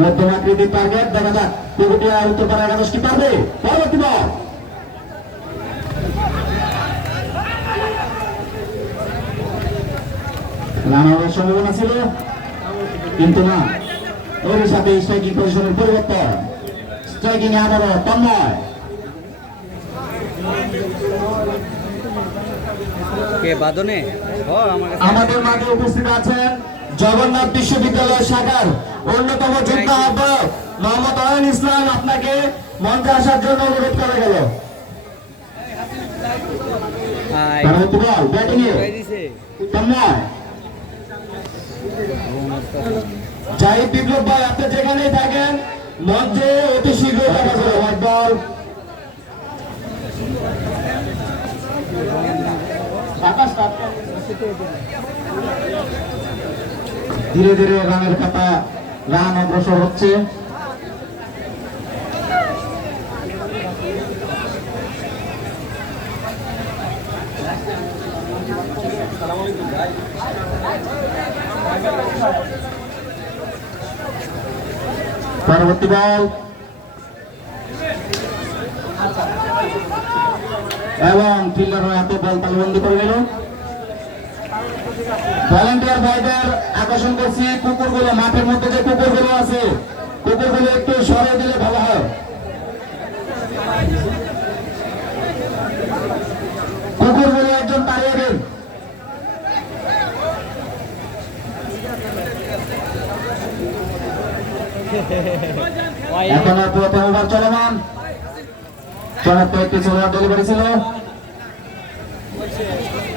মধ্যম আকৃতির টার্গেট দেখা যাক। একাদশ কি পারবে। পরবর্তী বল। রান সম্ভাবনা ছিল কিন্তু না। ওর সাথে স্ট্রাইকিং পজিশনের পরিবর্তন। স্ট্রাইকিং এ আবারও তন্ময়। কে বাদনে? আমাদের মাঝে উপস্থিত আছেন জগন্নাথ বিশ্ববিদ্যালয় শাখার অন্যতম যোদ্ধা আহ্বায়ক মোহাম্মদ আয়ন ইসলাম আপনাকে মঞ্চে আসার জন্য অনুরোধ করা গেল। জাহিদ বিপ্লব ভাই আপনি যেখানেই থাকেন মঞ্চে অতি শীঘ্র দেখা যাবে হোয়াইট বল। ধীরে ধীরে রানের খাতা রান অগ্রসর হচ্ছে। পরবর্তী বল। এবং ফিল্ডারও এত বল তালবন্দি করে নিল। ভলেন্টিয়ার ভাইদের আকর্ষণ করছি। কুকুরগুলো, মাঠের মধ্যে যে কুকুরগুলো আছে, কুকুরগুলো একটু সরে দিলে ভালো হয়। কুকুরগুলো একজন তাড়িয়ে দিন। এখন প্রথম ওভার চলমান। চমৎকার একটি সোলার ডেলিভারি ছিল।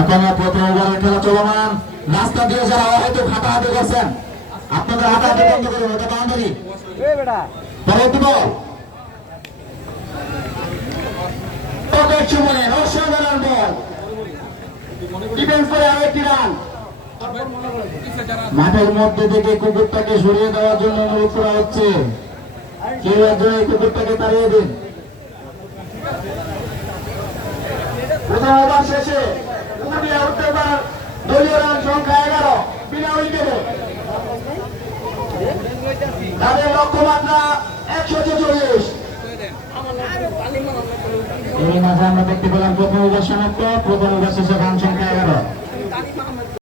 এখন প্রথম খেলা চলমান। রাস্তা দিয়ে যারা হয়তো হাঁটাহাঁটি করছেন, আপনাদের হাঁটাহাঁটি বন্ধ করুন এটা বাউন্ডারি পরবর্তী বল। মাঠের মধ্যে থেকে কুকুরটাকে সরিয়ে দেওয়ার জন্য অনুরোধ করা হচ্ছে। কুকুরটাকে তাড়িয়ে দিন। প্রথম শেষে পারার দলীয় রান সংখ্যা এগারো। বিনা উইকেটে তাদের লক্ষ্যমাত্রা একশো ছেচল্লিশ আমরা দেখতে পেলাম প্রথম সমাপ্ত প্রথম ওভার শেষে